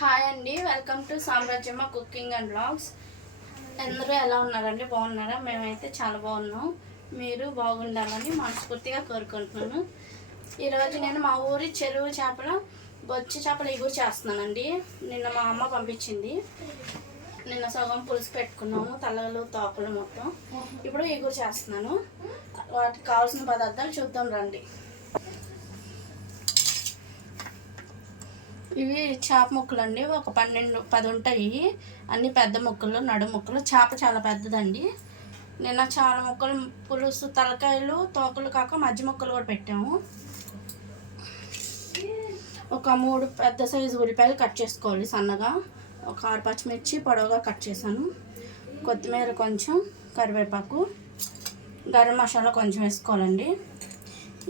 Hi అండి, welcome to Samrajyamma cooking and blogs. అందరూ ఎలా ఉన్నారండి? బాగున్నారా? మేమైతే చాలా బాగున్నాం. మీరు బాగుండాలని మనస్ఫూర్తిగా కోరుకుంటున్నాను. ఈరోజు నేను మా ఊరి చెరువు చేపల బొచ్చి చేపల ఎగురు చేస్తున్నానండి. నిన్న మా అమ్మ పంపించింది. నిన్న సగం పులుసు పెట్టుకున్నాము, తలలు తోకలు మొత్తం. ఇప్పుడు ఎగురు చేస్తున్నాను. వాటికి కావాల్సిన పదార్థాలు చూద్దాం రండి. ఇవి చేప ముక్కలు అండి, ఒక 12-10 ఉంటాయి. అన్నీ పెద్ద ముక్కలు, నడు ముక్కలు. చేప చాలా పెద్దదండి. నిన్న చాలా ముక్కలు పులుసు, తలకాయలు తోకలు కాక మధ్య ముక్కలు కూడా పెట్టాము. ఒక 3 పెద్ద సైజు ఉల్లిపాయలు కట్ చేసుకోవాలి సన్నగా. ఒక 6 పచ్చిమిర్చి పొడవుగా కట్ చేశాను. కొత్తిమీర కొంచెం, కరివేపాకు, గరం మసాలా కొంచెం వేసుకోవాలండి.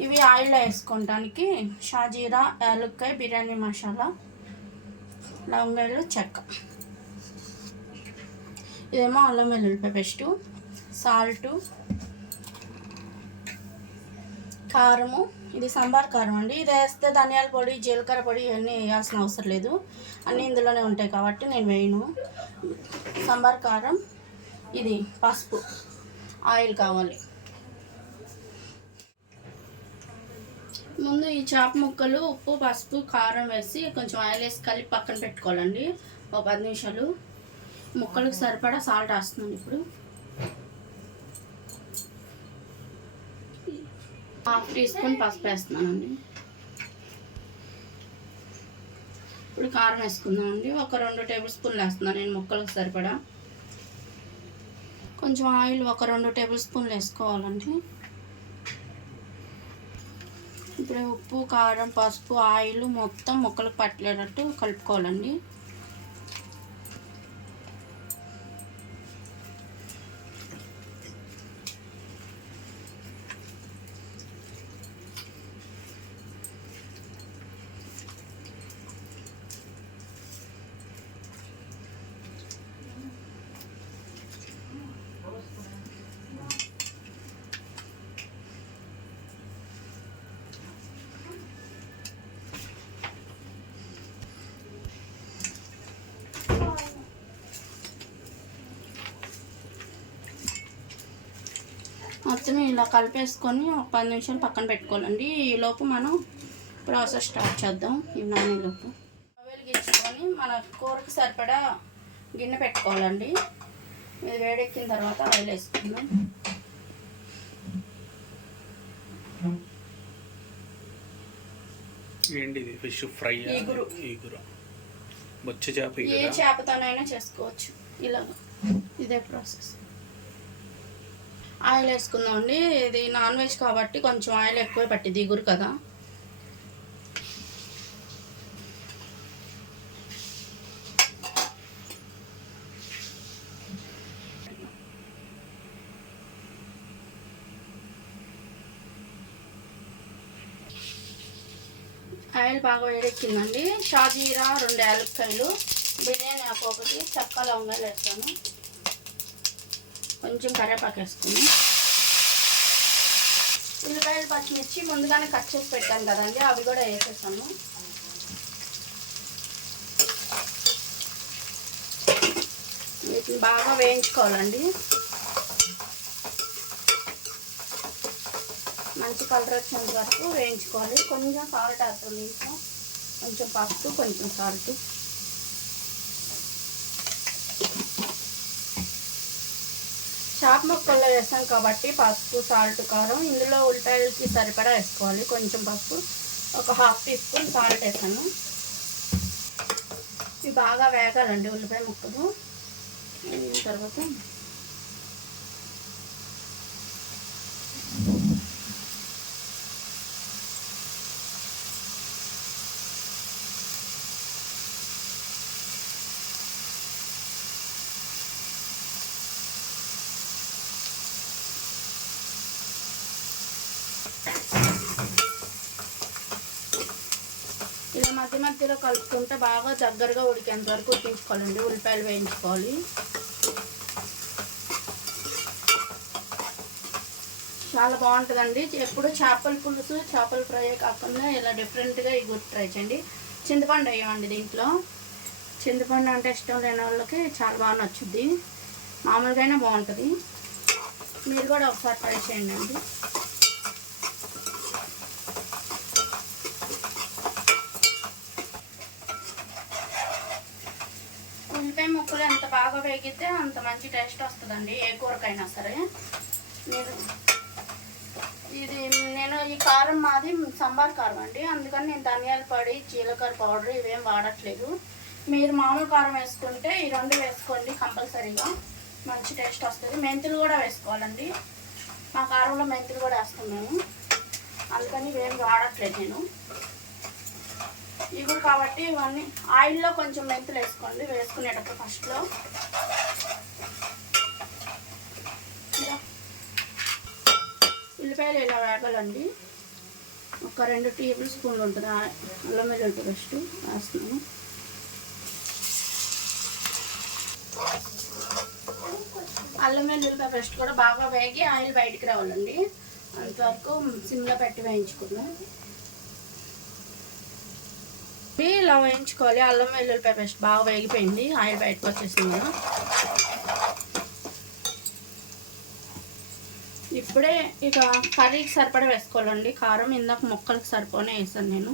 ఇవి ఆయిల్లో వేసుకోవడానికి షాజీరా, యాలక్కాయ, బిర్యానీ మసాలా, లవంగాలు, చెక్క. ఇదేమో అల్లం వెల్లుల్లిపాయ పేస్టు, సాల్టు, కారము. ఇది సాంబార్ కారం అండి. ఇది వేస్తే ధనియాల పొడి, జీలకర్ర పొడి ఇవన్నీ వేయాల్సిన అవసరం లేదు. అన్నీ ఇందులోనే ఉంటాయి కాబట్టి నేను వేయను. సాంబార్ కారం. ఇది పసుపు, ఆయిల్ కావాలి. ముందు ఈ చేప ముక్కలు ఉప్పు, పసుపు, కారం వేసి కొంచెం ఆయిల్ వేసి కలిపి పక్కన పెట్టుకోవాలండి. ఒక 10 నిమిషాలు. ముక్కలకు సరిపడా సాల్ట్ వేస్తున్నాను. ఇప్పుడు 1/2 టీ స్పూన్ పసుపు వేస్తున్నానండి. ఇప్పుడు కారం వేసుకుందామండి. ఒక 2 టేబుల్ స్పూన్లు వేస్తున్నాను నేను ముక్కలకు సరిపడా. కొంచెం ఆయిల్ ఒక 2 టేబుల్ స్పూన్లు వేసుకోవాలండి. ఇప్పుడు ఉప్పు, కారం, పసుపు, ఆయిల్ మొత్తం ముక్కలకు పట్టలేటట్టు కలుపుకోవాలండి. మొత్తం ఇలా కలిపేసుకొని ఒక 10 నిమిషాలు పక్కన పెట్టుకోవాలండి. ఈలోపు మనం ప్రాసెస్ స్టార్ట్ చేద్దాం. ఈ నానేలోపు వెలిగించుకొని మన కూరకు సరిపడా గిన్నె పెట్టుకోవాలండి. ఇది వేడెక్కిన తర్వాత ఆయిల్ వేసుకుందాం. ఏంటిది? ఫిష్ ఫ్రై, ఈగురు. బొచ్చు చేప. ఏ చేపతోనైనా చేసుకోవచ్చు ఇలాగ. ఇదే ప్రాసెస్. ఆయిల్ వేసుకుందామండి. ఇది నాన్ వెజ్ కాబట్టి కొంచెం ఆయిల్ ఎక్కువ పట్టింది, ఇగురు కదా. ఆయిల్ బాగా వేడెక్కిందండి. షాజీరా 2 యాలక్కాయలు, బిర్యానీ ఆకు 1, చెక్క, లవంగాలు వేస్తాను. కొంచెం కరివేపాకు వేసుకుని, ఉల్లిపాయలు, పచ్చిమిర్చి ముందుగానే కట్ చేసి పెట్టాను కదండి, అవి కూడా వేసేసాను. వీటిని బాగా వేయించుకోవాలండి. మంచి కలర్ వచ్చేంత వరకు వేయించుకోవాలి. కొంచెం సాల్ట్ వేస్తుంది, కొంచెం పసుపు, కొంచెం సాల్ట్. చేప ముక్కల్లో వేస్తాం కాబట్టి పసుపు, సాల్ట్, కారం. ఇందులో ఉల్లిపాయలకి సరిపడా వేసుకోవాలి. కొంచెం పసుపు, ఒక 1/2 టీ స్పూన్ సాల్ట్ వేసాను. ఇవి బాగా వేగాలండి ఉల్లిపాయ ముక్కలు. తర్వాత ఇలా మధ్య మధ్యలో కలుపుకుంటే బాగా దగ్గరగా ఉడికేంత వరకు ఉడికించుకోవాలండి. ఉల్లిపాయలు వేయించుకోవాలి. చాలా బాగుంటుందండి. ఎప్పుడు చేపల పులుసు, చేపల ఫ్రై కాకుండా ఇలా డిఫరెంట్గా ఈ గుర్తు ట్రై చేయండి. చింతపండు వేయమండి దీంట్లో. చింతపండు అంటే ఇష్టం లేని వాళ్ళకి చాలా బాగా నచ్చుద్ది, మామూలుగా అయినా బాగుంటుంది. మీరు కూడా ఒకసారి ట్రై చేయండి అండి. ఉల్లిపాయ ముక్కలు ఎంత బాగా వేగితే అంత మంచి టేస్ట్ వస్తుందండి ఏ కూరకైనా సరే. నేను ఈ కారం మాది సంబార్ కారం అండి, అందుకని నేను ధనియాల పొడి జీలకర్ర పౌడర్ ఇవేం వాడట్లేదు. మీరు మామూలు కారం వేసుకుంటే ఈ రెండు వేసుకోండి, కంపల్సరీగా మంచి టేస్ట్ వస్తుంది. మెంతులు కూడా వేసుకోవాలండి, మా కారంలో మెంతులు కూడా వేస్తున్నాను, అందుకని ఇవేం వాడట్లేదు నేను. ఇప్పుడు కాబట్టి ఇవన్నీ ఆయిల్లో కొంచెం మెంతులు వేసుకోండి వేసుకునేటప్పుడు ఫస్ట్లో. ఉల్లిపాయలు ఇలా వేగాలండి. ఒక 2 టేబుల్ స్పూన్లు ఉంటుంది అల్లం వెల్లుల్లి పేస్ట్ వేస్తున్నాను. అల్లం వెల్లుల్లి పేస్ట్ కూడా బాగా వేగి ఆయిల్ బయటికి రావాలండి, అంతవరకు సిమ్లో పెట్టి వేయించుకుందాం. ఇలా వేయించుకోవాలి. అల్లం వెల్లుల్లి పేస్ట్ బాగా వేగిపోయింది, ఆయిల్ బయటకు వచ్చేసింది కదా. ఇప్పుడే ఇక కర్రీకి సరిపడా వేసుకోవాలండి కారం. ఇందాక ముక్కలకి సరిపోనే వేసాను నేను.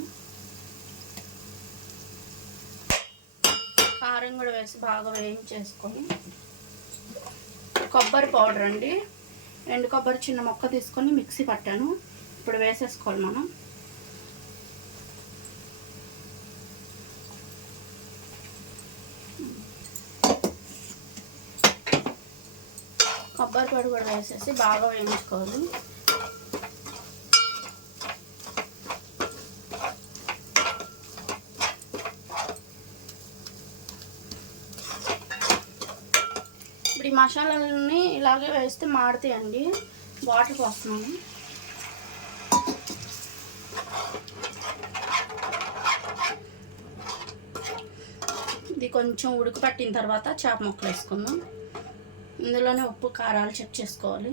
కారం కూడా వేసి బాగా వేయించేసుకొని కొబ్బరి పౌడర్ అండి, ఎండు కొబ్బరి చిన్న ముక్క తీసుకొని మిక్సీ పట్టాను, ఇప్పుడు వేసేసుకోవాలి మనం. కొబ్బరి పొడి కూడా వేసేసి బాగా వేయించుకోవాలి. ఇప్పుడు ఈ మసాలాలని ఇలాగే వేస్తే మాడతాయండి, వాటర్ పోస్తున్నాను. ఇది కొంచెం ఉడుకు పట్టిన తర్వాత చేప ముక్కలు వేసుకుందాం. ఇందులోనే ఉప్పు కారాలు చెక్ చేసుకోవాలి.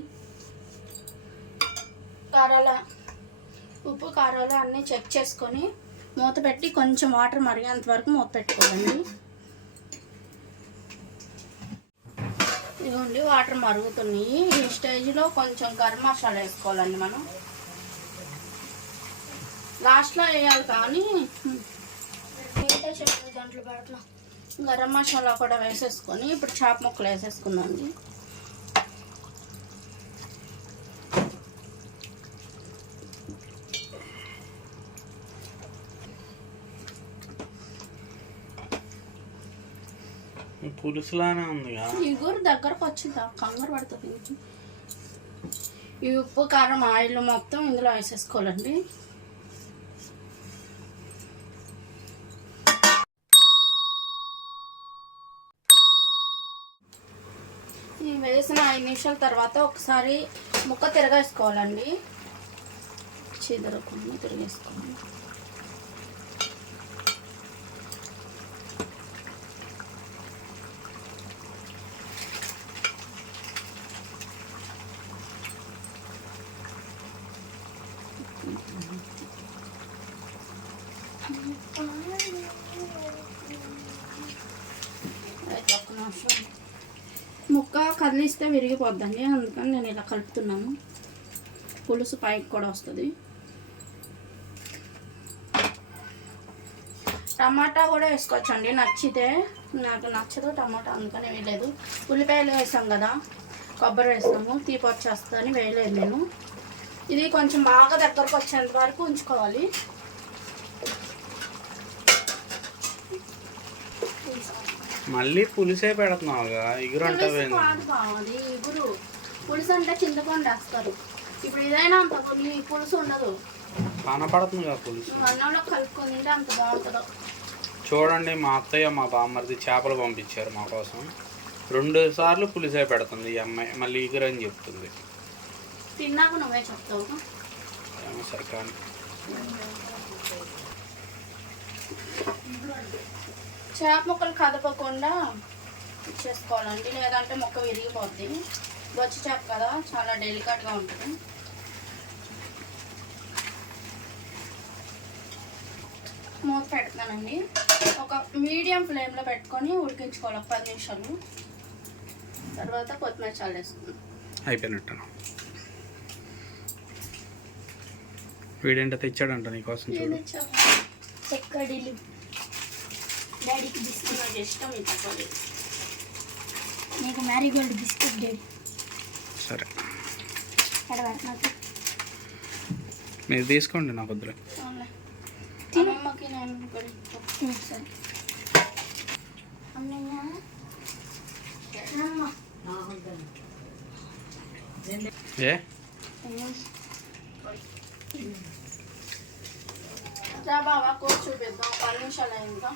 ఉప్పు కారాలు అన్నీ చెక్ చేసుకొని మూత పెట్టి కొంచెం వాటర్ మరిగేంత వరకు మూత పెట్టుకోవాలండి. ఇదిగోండి వాటర్ మరుగుతున్నాయి. ఈ స్టేజ్లో కొంచెం గరం మసాలా వేసుకోవాలండి మనం, లాస్ట్లో వేయాలి కానీ దాంట్లో పెడతా. గరం మసాలా కూడా వేసేసుకొని ఇప్పుడు చేప ముక్కలు వేసేసుకుందాండి. పులుసులానే ఉంది. ఇగురు దగ్గరకు వచ్చిందా, కంగారు పడుతుంది. ఈ ఉప్పు కారం ఆయిల్ మొత్తం ఇందులో వేసేసుకోవాలండి. ఈ వేసిన 5 నిమిషాల తర్వాత ఒకసారి ముక్క తిరగేసుకోవాలండి, చెదరకుండా తిరిగేసుకోవాలి. ముక్క కదిలిస్తే విరిగిపోద్దండి, అందుకని నేను ఇలా కలుపుతున్నాను. పులుసు పైకి కూడా వస్తుంది. టమాటా కూడా వేసుకోవచ్చండి నచ్చితే, నాకు నచ్చదు టమాటా అందుకని వేయలేదు. ఉల్లిపాయలు వేసాం కదా, కొబ్బరి వేసాము, తీపి వచ్చేస్తుందని వేయలేదు నేను. ఇది కొంచెం బాగా దగ్గరకు వచ్చేంత వరకు ఉంచుకోవాలి. మళ్ళీ పులుసే పెడుతున్నావుగా, ఇగురు అంటే కాదు బాగుంది. ఇగురు పులుసు అంటే చింతపండు వేస్తారు, ఇప్పుడు ఇదైనా అంత పులుసు ఉండదు, కనపడుతుందిగా పులుసు. అన్నంలో కలుపుకొని తింటే అంత బాగుంటుందో. చూడండి, మా అత్తయ్య మా బామ్మర్ది చేపలు పంపించారు మా కోసం. 2 సార్లు పులిసే పెడుతుంది ఈ అమ్మాయి, మళ్ళీ ఇగురు అని చెప్తుంది. తిన్నాక నువ్వే చెప్తావు. ఏమో సరే కానీ చేప ముక్కలు కదపకుండా చేసుకోవాలండి, లేదంటే ముక్క విరిగిపోద్ది. బొచ్చి చేప కదా, చాలా డెలికేట్గా ఉంటుంది. మూత పెడతానండి. ఒక మీడియం ఫ్లేమ్లో పెట్టుకొని ఉడికించుకోవాలి 10 నిమిషాలు. తర్వాత కొత్తిమీర చల్లేసుకుందాం. అయిపోయినట్టు. వీడేంటో తెచ్చాడంట నీకోసం చూడు. చెక్కడీలు డాడీకి బిస్కెట్ నాకు ఇష్టం. ఇది నీకు మ్యారీగోల్డ్ బిస్కెట్ డాడీ. సరే నాకు మీరు తీసుకోండి, నాకు వద్దులే. తినమ్మకి నేను సరే ఏ రా బాబా కోసి చూపిద్దాం. 10 నిమిషాలు అయిందా.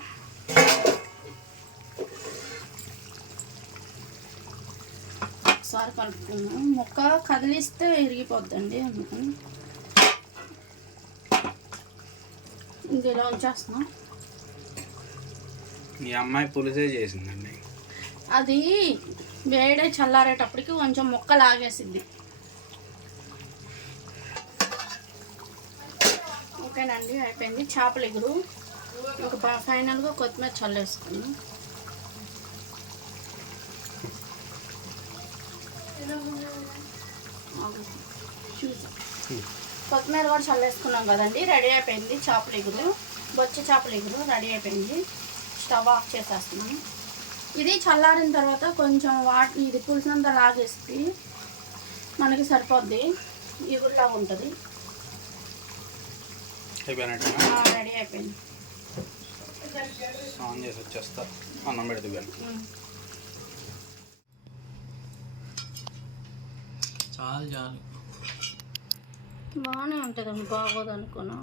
ఒకసారి కలుపుకున్నాం. ముక్క కదిలిస్తే విరిగిపోద్దండి, అందుకని ఇంకెలా ఉంచేస్తున్నాం. మీ అమ్మాయి పులిసే చేసిందండి. అది వేడే చల్లారేటప్పటికి కొంచెం ముక్క లాగేసింది. ఓకేనండి, అయిపోయింది. చేపల ఎగురు ఒక ఫైనల్గా కొత్తిమీర చల్లేసుకున్నాం. కొత్తిమీర కూడా చల్లేసుకున్నాం కదండి. రెడీ అయిపోయింది చేపల ఎగురు, బొచ్చి చేపల ఎగురు రెడీ అయిపోయింది. స్టవ్ ఆఫ్ చేసేస్తున్నాను. ఇది చల్లారిన తర్వాత కొంచెం ఇది పులుసునంతా లాగేసి మనకి సరిపోద్ది, ఎగురులా ఉంటుంది. రెడీ అయిపోయింది. ఆన్ చేసి వచ్చేస్తా, అన్నం పెడుతుంది. చాలు చాలు, బాగానే ఉంటుంది. బాగోదు అనుకున్నా.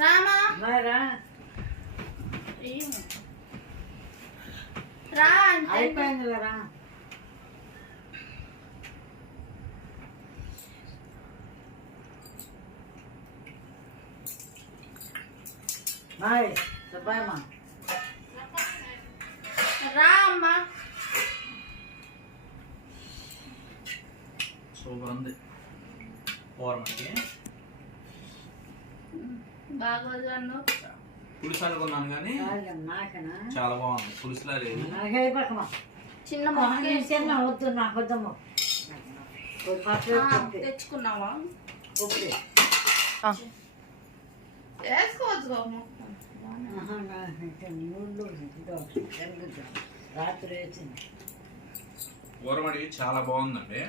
రామా రా అయిపోయింది కదా. రా అమ్మా. సూపర్ ఉంది కూరమకి. బాగోదు అన్న పులుసు అనుకున్నాను కానీ చాలా బాగుంది. పులుసులా లేదు, చిన్న వద్దు నాకు వద్దమ్మ. తెచ్చుకున్నావా? రాత్రి వేసింది కూరమడి చాలా బాగుందండి.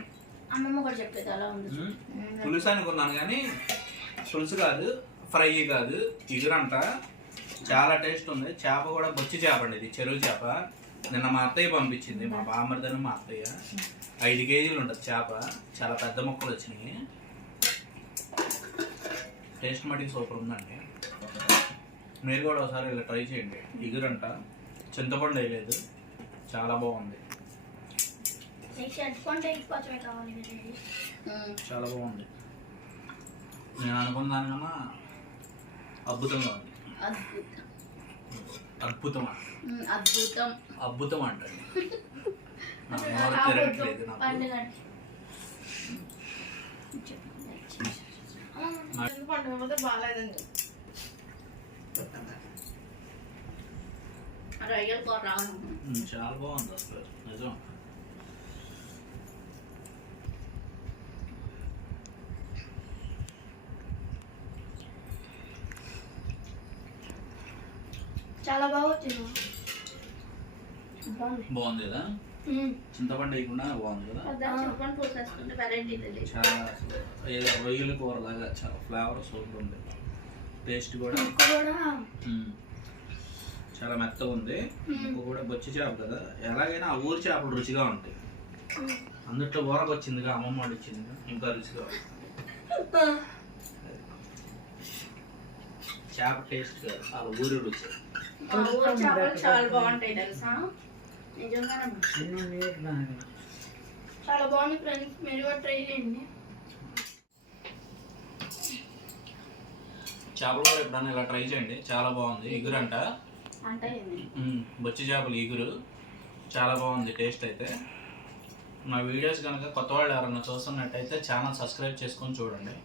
అమ్మమ్మ కూడా చెప్పేది అలా ఉంది. పులుసు అనుకున్నాను కానీ పులుసు కాదు, ఫ్రై కాదు, ఇగురంట. చాలా టేస్ట్ ఉంది. చేప కూడా బొచ్చి చేప అండి, ఇది చెరువు చేప. నిన్న మా అత్తయ్య పంపించింది, మా బామ్మర్దని మా అత్తయ్య. 5 కేజీలు ఉంటుంది చేప. చాలా పెద్ద ముక్కలు వచ్చినాయి. టేస్ట్ మటుకు సూపర్ ఉందండి. మీరు కూడా ఒకసారి ఇలా ట్రై చేయండి. ఇగురంట, చింతపండు వేయలేదు, చాలా బాగుంది. చాలా బాగుంది. నేను అనుకున్నాను కన్నా అద్భుతంగా ఉంది. అద్భుతం అద్భుతం అద్భుతం అంటండి. తిరగట్లేదు బాగాలేదండి. చాలా బాగుంది అసలు, నిజం. చాలా బాగా వచ్చింది. బాగుంది కదా, చింతపండు వేయకుండా బాగుంది కదా. చింతపండు పులుసు వేసుకుంటే వెరైటీ. చాలా ఏదో రొయ్యల కూర లాగా చాలా ఫ్లేవర్ సూపర్ ఉంది. టేస్ట్ కూడా చాలా మెత్తగా ఉంది. ఇంకో కూడా బొచ్చి చేప కదా, ఎలాగైనా ఆ ఊరి చేపలు రుచిగా ఉంటాయి. అందుట్లో ఊరకు వచ్చిందిగా, అమ్మమ్మ వాడు ఇచ్చిందిగా, ఇంకా రుచిగా ఉంది. చేప టేస్ట్ కాదు, ఆ ఊరి రుచి. చాలా బాగుంటాయి తెలుసా, నిజంగానే చాలా బాగుంది. ఫ్రెండ్స్ మీరు కూడా ట్రై చేయండి. చేపలు కూడా ఎప్పుడన్నా ఇలా ట్రై చేయండి, చాలా బాగుంది. ఇగురంట, బొచ్చి చేపలు ఇగురు చాలా బాగుంది టేస్ట్ అయితే. మా వీడియోస్ కనుక కొత్త వాళ్ళు ఎవరైనా చూస్తున్నట్టయితే ఛానల్ సబ్స్క్రైబ్ చేసుకొని చూడండి.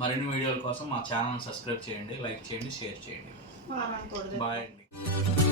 మరిన్ని వీడియోల కోసం మా ఛానల్ సబ్స్క్రైబ్ చేయండి, లైక్ చేయండి, షేర్ చేయండి. బాయ్ అండి.